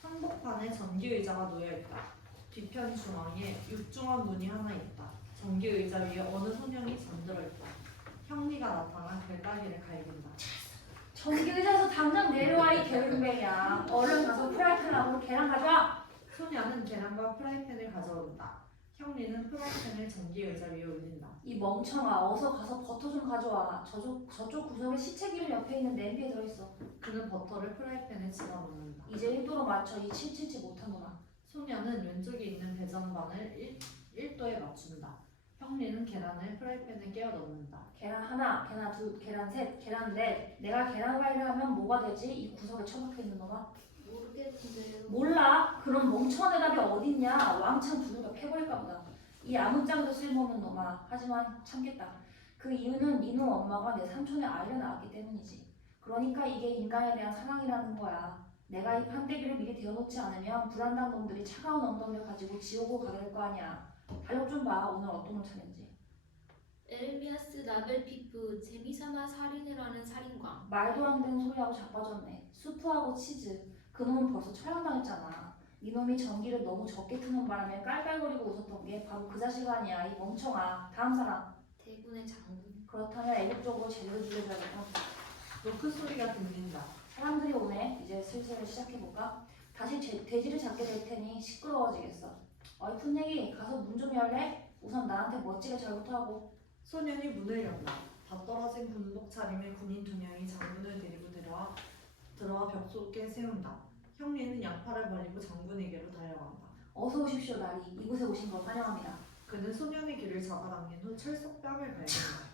한복판에 전기의자가 놓여있다. 뒤편 중앙에 육중한 문이 하나 있다. 전기 의자 위에 어느 소년이 잠들어 있다. 형리가 나타나 별따기를 갈긴다. 전기 의자에서 당장 내려와 이 게으름뱅이야. 얼른 가서 프라이팬하고 계란 가져와. 소년은 계란과 프라이팬을 가져온다. 형리는 프라이팬을 전기 의자 위에 올린다. 이 멍청아, 어서 가서 버터 좀 가져와. 저쪽 구석에 시체기름 옆에 있는 냄비에 들어있어. 그는 버터를 프라이팬에 집어넣는다. 이제 1도로 맞춰 이 칠칠치 못하노라. 소년은 왼쪽에 있는 배전반을 1도에 맞춘다. 형리는 계란을 프라이팬에 깨워 넣는다. 계란 하나, 계란 둘, 계란 셋, 계란 넷. 내가 계란 과일을 하면 뭐가 되지? 이 구석에 처박혀 있는 놈아. 모르겠는데요. 몰라. 그런 멍청한 대답이 어딨냐. 왕창 두들겨 패버릴까 보다. 이 아무짝에도 쓸모없는 놈아. 하지만 참겠다. 그 이유는 니놈 엄마가 내 삼촌의 아이를 낳았기 때문이지. 그러니까 이게 인간에 대한 사랑이라는 거야. 내가 이 판때기를 미리 데워놓지 않으면 불안당 놈들이 차가운 엉덩이를 가지고 지옥으로 가게 될 거 아니야. 달력 좀 봐. 오늘 어떤 놈 차례인지. 에르미아스 나벨피프 재미삼아 살인을 하는 살인광. 말도 안 되는 소리하고 자빠졌네. 수프하고 치즈. 그놈은 벌써 처형당했잖아. 이놈이 전기를 너무 적게 트는 바람에 깔깔거리고 웃었던 게 바로 그 자식 아니야. 이 멍청아. 다음 사람. 대군의 장군. 그렇다면 애국적으로 제대로 죽여줘야겠다. 노크 소리가 들린다. 사람들이 오네. 이제 슬슬 시작해볼까? 다시 돼지를 잡게 될 테니 시끄러워지겠어. 어이 풋내기 가서 문 좀 열래? 우선 나한테 멋지게 절부터 하고. 소년이 문을 연다. 다 떨어진 군복 차림의 군인 2명이 장군을 데리고 들어와 벽 속에 세운다. 형리는 양팔을 벌리고 장군에게로 달려간다. 어서 오십시오 나리. 이곳에 오신 걸 환영합니다. 그는 소년의 귀를 잡아당긴 후 철석뺨을 갈긴다.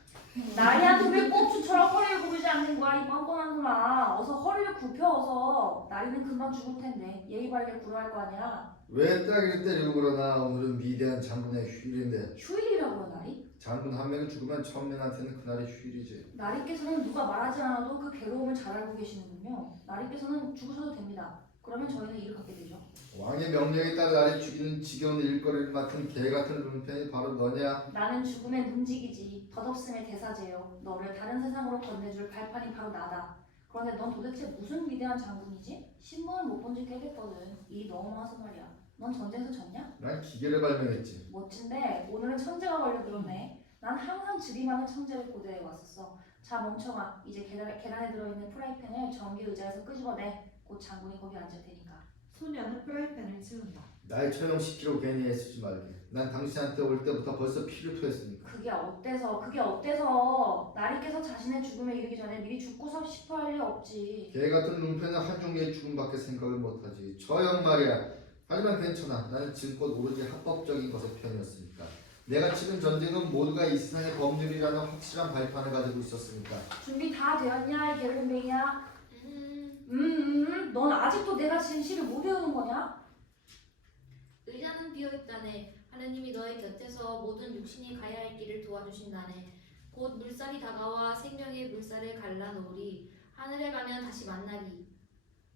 나리한테 왜 꼽주처럼 허리를 굽이지 않는 거야 이 뻔뻔한 놈아. 어서 허리를 굽혀 어서. 나리는 금방 죽을 텐데 예의 바르게 굴어야 할 거 아니야. 왜 따기를 때리고 그러나. 오늘은 위대한 장군의 휴일인데. 휴일이라고요 나리? 장군 한 명이 죽으면 천민한테는 그날이 휴일이지. 나리께서는 누가 말하지 않아도 그 괴로움을 잘 알고 계시는군요. 나리께서는 죽으셔도 됩니다. 그러면 저희는 일을 갖게 되죠. 왕의 명령에 따라 나를 죽이는 지겨운 일거리를 맡은 개같은 눈편이 바로 너냐? 나는 죽음의 문직이지. 덧없음의 대사제요. 너를 다른 세상으로 건네줄 발판이 바로 나다. 그런데 넌 도대체 무슨 위대한 장군이지? 신문을 못 본 지 꽤 됐거든. 일이 너무 많아서 말이야. 넌 전쟁에서 졌냐? 난 기계를 발명했지. 멋진데 오늘은 천재가 걸려들었네. 난 항상 집이 많은 천재를 고대해 왔었어. 자 멍청아. 이제 계란에 들어있는 프라이팬을 전기 의자에서 끄집어내. 곧 장군이 거기 앉을 테니까. 소년은 프라이팬을 치운다. 날 처형시키려고 괜히 애쓰지 말게. 난 당신한테 올 때부터 벌써 피를 토했으니까. 그게 어때서 나리께서 자신의 죽음에 이르기 전에 미리 죽고서 싶어 할 리 없지. 개같은 눈편은 한종의 죽음밖에 생각을 못하지. 처형 말이야. 하지만 괜찮아. 나는 지금껏 오로지 합법적인 것의 편이었으니까. 내가 치른 전쟁은 모두가 이 세상의 법률이라는 확실한 발판을 가지고 있었으니까. 준비 다 되었냐 이 게으름뱅이야? 넌 아직도 내가 진실을 못 외우는 거냐? 의자는 비어있다네. 하느님이 너의 곁에서 모든 육신이 가야 할 길을 도와주신다네. 곧 물살이 다가와 생명의 물살을 갈라놓으리. 하늘에 가면 다시 만나리.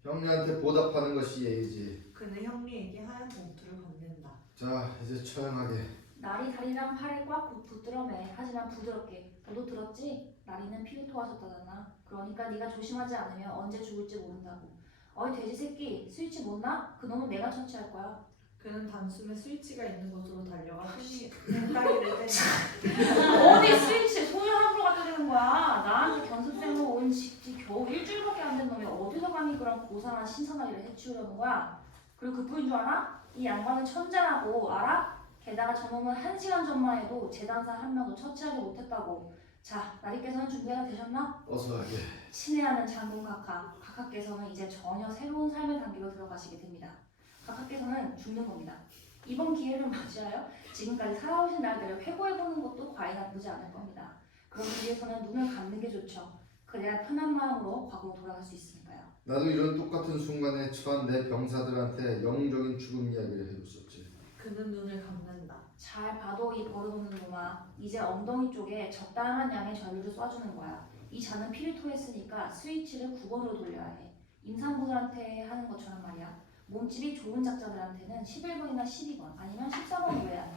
형님한테 보답하는 것이 예의지. 그는 형리에게 하얀 봉투를 건넨다. 자, 이제 처형하게. 나리 다리랑 팔을 꽉 붙들어매. 하지만 부드럽게. 너도 들었지? 나리는 피를 토하셨다잖아. 그러니까 네가 조심하지 않으면 언제 죽을지 모른다고. 어이 돼지 새끼, 스위치 못 나? 그놈은 내가 처치할 거야. 그는 단숨에 스위치가 있는 곳으로 달려가 펜따기를 때린다. 어디 스위치 손을 함부로 갖다 대는 거야. 나한테 견습생으로 온 지 겨우 일주일밖에 안 된 놈이 어디서 감히 그런 고상한 신선한 일을 해치우려는 거야. 그리고 그뿐인 줄 알아? 이 양반은 천재라고 알아? 게다가 저놈은 1시간 전만 해도 재단사 한 명도 처치하지 못했다고. 자, 나리께서는 준비가 되셨나? 어서 하게. 친애하는 장군 각하께서는 이제 전혀 새로운 삶의 단계로 들어가시게 됩니다. 각하께서는 죽는 겁니다. 이번 기회를 맞이하여 지금까지 살아오신 날들을 회고해보는 것도 과히 나쁘지 않을 겁니다. 그러기 위해서는 눈을 감는 게 좋죠. 그래야 편한 마음으로 과거로 돌아갈 수 있으니까요. 나도 이런 똑같은 순간에 처한 내 병사들한테 영웅적인 죽음 이야기를 해줬었지. 그는 눈을 감는다. 잘 봐도 이 버릇없는 놈아. 이제 엉덩이 쪽에 적당한 양의 전류를 쏴주는 거야. 이 잔은 피를 토했으니까 스위치를 9번으로 돌려야 해. 임산부들한테 하는 것처럼 말이야. 몸집이 좋은 작자들한테는 11번이나 12번 아니면 14번으로 해야 해.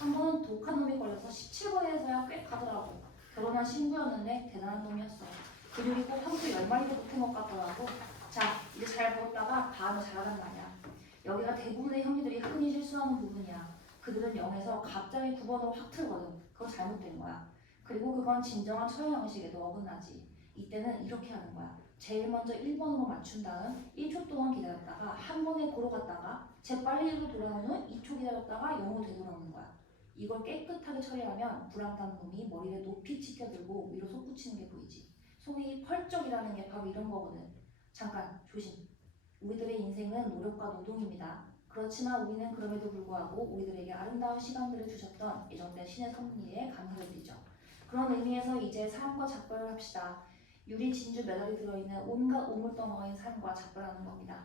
한 번은 독한 놈이 걸려서 17번에서야 꽤 가더라고. 결혼한 신부였는데 대단한 놈이었어. 근육이 꼭 한두 10마리도 못한 것 같더라고. 자, 이제 잘 벌었다가 다음에 잘하란 말이야. 여기가 대부분의 형제들이 흔히 실수하는 부분이야. 그들은 0에서 갑자기 9번으로 확 틀거든. 그거 잘못된 거야. 그리고 그건 진정한 처형 형식에도 어긋나지. 이때는 이렇게 하는 거야. 제일 먼저 1번으로 맞춘 다음 1초 동안 기다렸다가 한 번에 고로 갔다가 재빨리 1로 돌아온 후 2초 기다렸다가 0으로 되돌아오는 거야. 이걸 깨끗하게 처리하면 불안감한 놈이 머리를 높이 치켜들고 위로 솟구치는 게 보이지. 소위 펄쩍이라는 게 바로 이런 거거든. 잠깐 조심. 우리들의 인생은 노력과 노동입니다. 그렇지만 우리는 그럼에도 불구하고 우리들에게 아름다운 시간들을 주셨던 예정된 신의 섭리에 감사를 드리죠. 그런 의미에서 이제 삶과 작별을 합시다. 유리 진주 메달이 들어있는 온갖 오물떠먹인 삶과 작별하는 겁니다.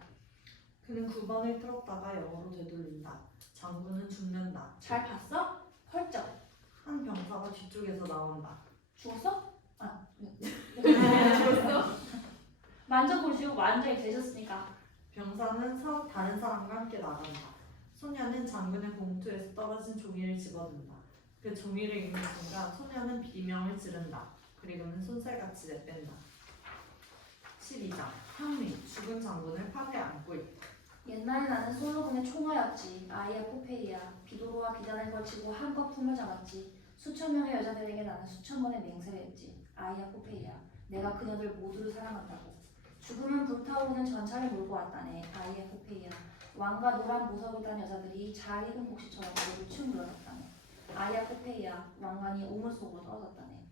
그는 9번을 틀었다가 0으로 되돌린다. 장군은 죽는다. 잘 봤어? 펄쩍. 한 병사가 뒤쪽에서 나온다. 죽었어? 죽었어? 만져보시오. 완전히 되셨으니까. 병사는 다른 사람과 함께 나간다. 소녀는 장군의 봉투에서 떨어진 종이를 집어든다. 그 종이를 읽는 순간 소녀는 비명을 지른다. 그리고는 손살같이 내뺀다. 12장 향미 죽은 장군을 팔에 안고 있다. 옛날에 나는 솔로몬의 총화였지. 아이야 포페이야. 비도로와 비단을 걸치고 한껏 품을 잡았지. 수천 명의 여자들에게 나는 수천 번의 맹세를 했지. 아이야 포페이야. 내가 그녀들 모두를 사랑한다고. 죽음은 불타오르는 전차를 몰고 왔다네. 아이야 포페이야. 왕과 노란 보석을 단 여자들이 잘 익은 곡식처럼 모두 춤 늘어졌다네. 아이야 포페이야. 왕관이 오물 속으로 떨어졌다네.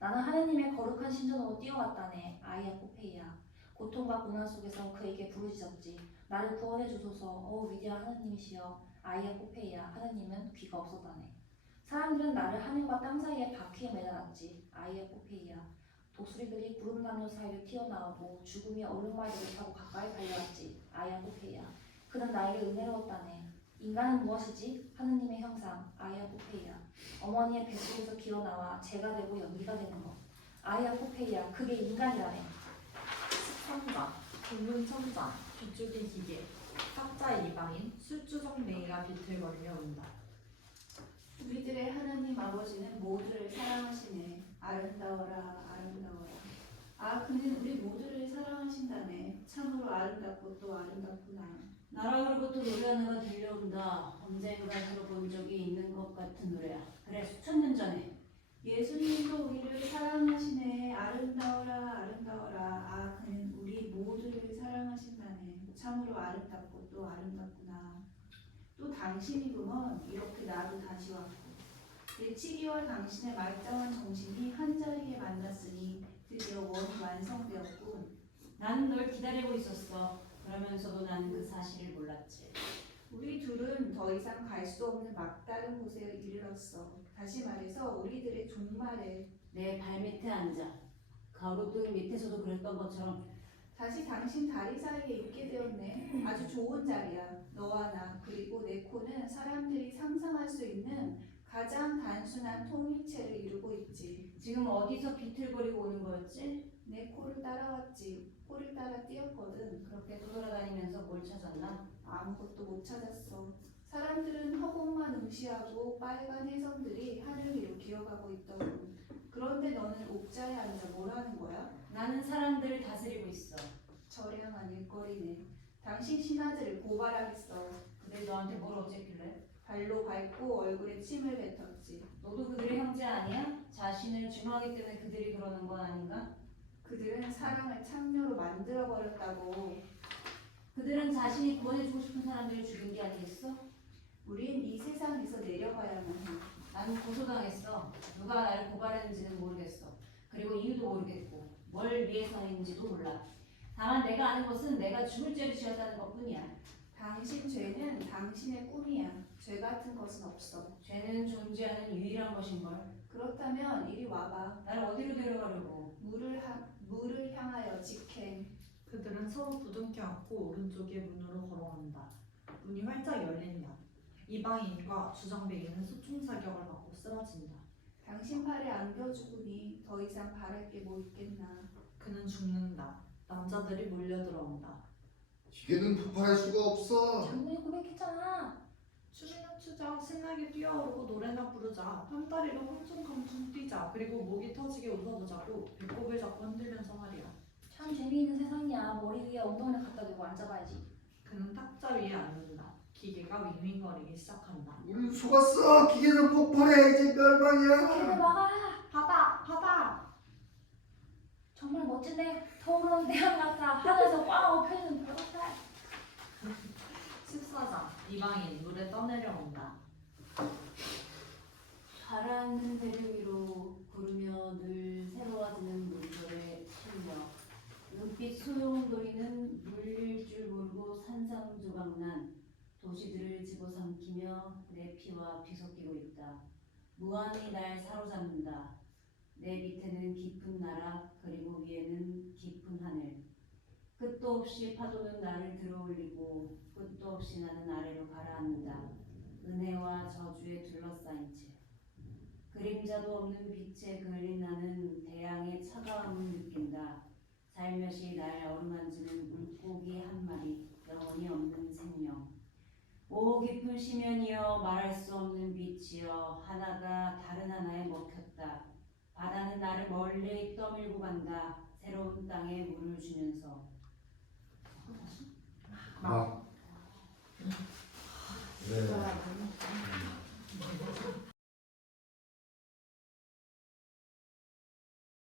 나는 하느님의 거룩한 신전으로 뛰어갔다네. 아이야 포페이야. 고통과 고난 속에서 그에게 부르짖었지. 나를 구원해 주소서. 위대한 하느님이시여. 아이야 포페이야. 하느님은 귀가 없었다네. 사람들은 나를 하늘과 땅 사이에 바퀴에 매달았지. 아이야 포페이야. 독수리들이 구름 담요 사이를 튀어나오고 죽음이 얼룩말들을 타고 가까이 달려왔지. 아이야 포페이야. 그는 나에게 은혜로웠다네. 인간은 무엇이지? 하느님의 형상. 아이야 포페이야. 어머니의 뱃속에서 기어나와 재가 되고 연기가 되는 것. 아이야 포페이야. 그게 인간이라네. 13장 공문천장 뒤쪽인 기계 학자 이방인 술주정뱅이가 비틀거리며 온다. 우리들의 하나님 아버지는 모두를 사랑하시네. 아름다워라 아름다워라. 아 그는 우리 모두를 사랑하신다네. 참으로 아름답고 또 아름답구나. 나라로부터 노래하는 가 들려온다. 언젠가 들어본 적이 있는 것 같은 노래야. 그래 수천 년 전에. 예수님도 우리를 사랑하시네. 아름다워라 아름다워라. 아 그는 우리 모두를 사랑하신다네. 참으로 아름답고 또 아름답구나. 또 당신이구먼. 이렇게 나도 다시 왔고 내치기와 당신의 말짱한 정신이 한자리에 만났으니 드디어 원이 완성되었군. 나는 널 기다리고 있었어. 그러면서도 나는 그 사실을 몰랐지. 우리 둘은 더 이상 갈 수 없는 막다른 곳에 이르렀어. 다시 말해서 우리들의 종말에. 내 발밑에 앉아. 가로등 밑에서도 그랬던 것처럼. 다시 당신 다리 사이에 있게 되었네. 아주 좋은 자리야. 너와 나 그리고 내 코는 사람들이 상상할 수 있는 가장 단순한 통일체를 이루고 있지. 지금 어디서 비틀거리고 오는 거였지? 내 코를 따라왔지. 코를 따라 뛰었거든. 그렇게 돌아다니면서 뭘 찾았나? 아무것도 못 찾았어. 사람들은 허공만 응시하고 빨간 해성들이 하늘 위로 기어가고 있더군. 그런데 너는 옥자에 앉아 뭘 하는 거야? 나는 사람들을 다스리고 있어. 저량한 일거리네. 당신 신하들을 고발하겠어. 그들이 너한테 뭘 어쨌길래? 발로 밟고 얼굴에 침을 뱉었지. 너도 그들의 형제 아니야? 자신을 중하기 때문에 그들이 그러는 건 아닌가? 그들은 사랑을 창녀로 만들어버렸다고. 그들은 자신이 구원해주고 싶은 사람들을 죽인 게 아니겠어? 우린 이 세상에서 내려가야만 해. 나는 고소당했어. 누가 나를 고발했는지는 모르겠어. 그리고 이유도 모르겠고 뭘 위해서인지도 몰라. 다만 내가 아는 것은 내가 죽을 죄를 지었다는 것뿐이야. 당신 죄는 당신의 꿈이야. 죄 같은 것은 없어. 죄는 존재하는 유일한 것인걸. 그렇다면 이리 와봐. 나를 어디로 데려가려고? 물을 향하여 직행. 그들은 서로 부둥켜 안고 오른쪽의 문으로 걸어간다. 문이 활짝 열린다. 이방인과 주정뱅이는 소총 사격을 받고 쓰러진다. 당신 팔에 안겨 죽으니 더 이상 바랄 게 뭐 있겠나. 그는 죽는다. 남자들이 몰려들어온다. 기계는 폭발할 수가 없어. 장군이 고백했잖아. 춤이나 추자, 신나게 뛰어오르고 노래나 부르자. 한 다리로 홈퉁컴퉁 뛰자. 그리고 목이 터지게 웃어보자고 배꼽을 잡고 흔들면서 말이야. 참 재미있는 세상이야. 머리 위에 엉덩이를 갖다 대고 앉아봐야지. 그는 탁자 위에 앉는다. 기계가 윙윙거리기 시작한다. 우린 속았어. 기계는 폭발해. 이제 멸망이야. 걔를 막아. 바다! 정말 멋진데 터오르는 태양 같아. 하늘에서 꽝 펴지는 별 같아. 14장 이방인 물에 떠내려온다. 가라앉는 대륙 위로 구르며 늘 새로워지는 물결에 실려 눈빛 소용돌이는 물릴 줄 모르고 산상조각난 도시들을 집어삼키며 내 피와 뒤섞이고 있다. 무한히 날 사로잡는다. 내 밑에는 깊은 나락 그리고 위에는 깊은 하늘. 끝도 없이 파도는 나를 들어올리고 끝도 없이 나는 아래로 가라앉는다. 은혜와 저주에 둘러싸인 채. 그림자도 없는 빛에 그을린 나는 태양의 차가움을 느낀다. 살며시 날 어루만지는 물고기 한 마리, 영혼이 없는 생명. 오 깊은 심연이여 말할 수 없는 빛이여 하나가 다른 하나에 먹혔다. 바다는 나를 멀리 떠밀고 간다. 새로운 땅에 물을 주면서